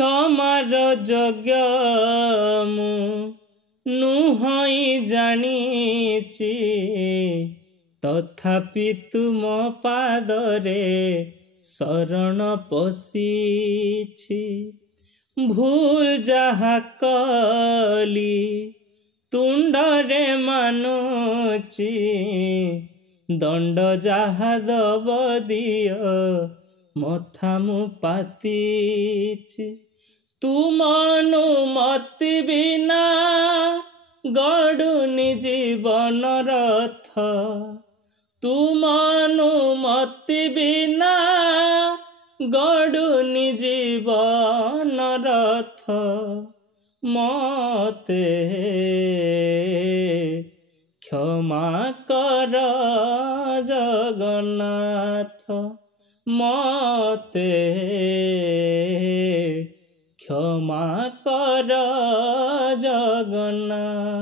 क्षमार योग्य मु नुहई जानिछि तथापि तुम पादरे शरण पशिछि भूल जहा कली तुंडरे मानुछि दंड जहा दब दियो मथा मु पातिछि तुम अनुमति बिना गड़ुनि जीवन रथ तुम अनुमति बिना गड़ुनि जीवन रथ मते क्षमा कर जगन्नाथ मते क्षमा कर जगन्नाथ।